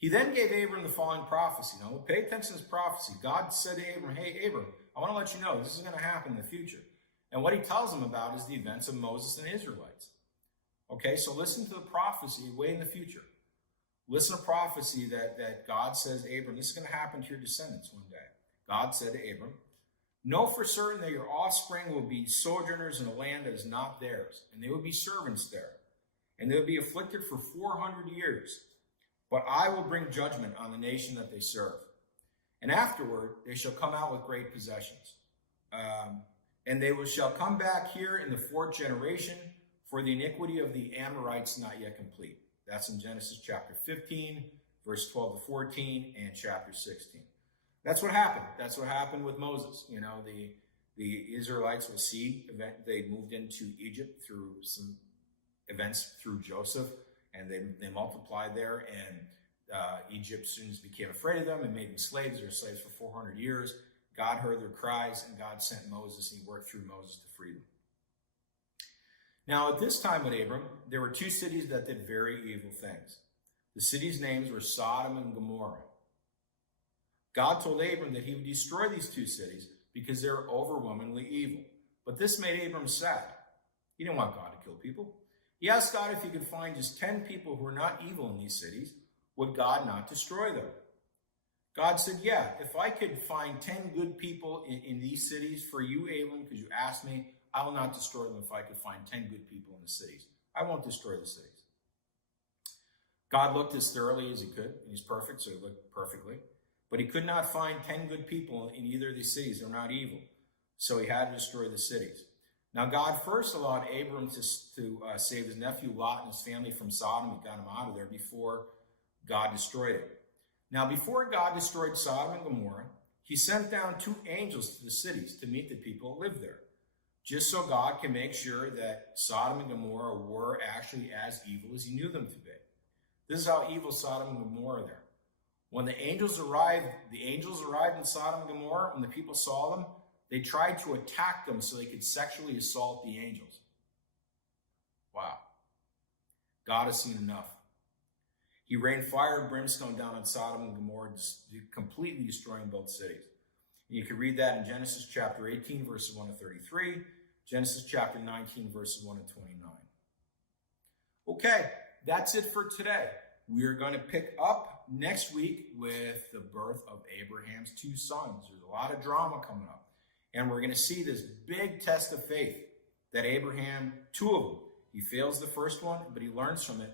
He then gave Abram the following prophecy. Now, pay attention to this prophecy. God said to Abram, hey, Abram, I want to let you know this is going to happen in the future. And what he tells him about is the events of Moses and the Israelites. Okay, so listen to the prophecy way in the future. Listen to prophecy that God says, Abram, this is going to happen to your descendants one day. God said to Abram, know for certain that your offspring will be sojourners in a land that is not theirs, and they will be servants there, and they will be afflicted for 400 years. But I will bring judgment on the nation that they serve. And afterward, they shall come out with great possessions. And they shall come back here in the fourth generation, for the iniquity of the Amorites not yet complete. That's in Genesis chapter 15, verse 12 to 14, and chapter 16. That's what happened. That's what happened with Moses. You know, the Israelites will see, they moved into Egypt through some events through Joseph, and they multiplied there, and Egyptians became afraid of them and made them slaves. They were slaves for 400 years. God heard their cries, and God sent Moses, and he worked through Moses to free them. Now, at this time with Abram, there were two cities that did very evil things. The cities' names were Sodom and Gomorrah. God told Abram that he would destroy these two cities because they were overwhelmingly evil. But this made Abram sad. He didn't want God to kill people. He asked God if he could find just 10 people who were not evil in these cities, would God not destroy them? God said, yeah, if I could find 10 good people in these cities for you, Abram, because you asked me, I will not destroy them if I could find 10 good people in the cities. I won't destroy the cities. God looked as thoroughly as he could, and he's perfect, so he looked perfectly. But he could not find 10 good people in either of these cities. They're not evil. So he had to destroy the cities. Now, God first allowed Abram to save his nephew Lot and his family from Sodom. He got him out of there before God destroyed it. Now, before God destroyed Sodom and Gomorrah, he sent down 2 angels to the cities to meet the people who lived there, just so God can make sure that Sodom and Gomorrah were actually as evil as he knew them to be. This is how evil Sodom and Gomorrah are there. When the angels arrived in Sodom and Gomorrah, when the people saw them, they tried to attack them so they could sexually assault the angels. Wow. God has seen enough. He rained fire and brimstone down on Sodom and Gomorrah, completely destroying both cities. And you can read that in Genesis chapter 18, verses 1 to 33, Genesis chapter 19, verses 1 to 29. Okay, that's it for today. We are going to pick up next week with the birth of Abraham's 2 sons. There's a lot of drama coming up. And we're going to see this big test of faith that Abraham, 2 of them, he fails the first one, but he learns from it.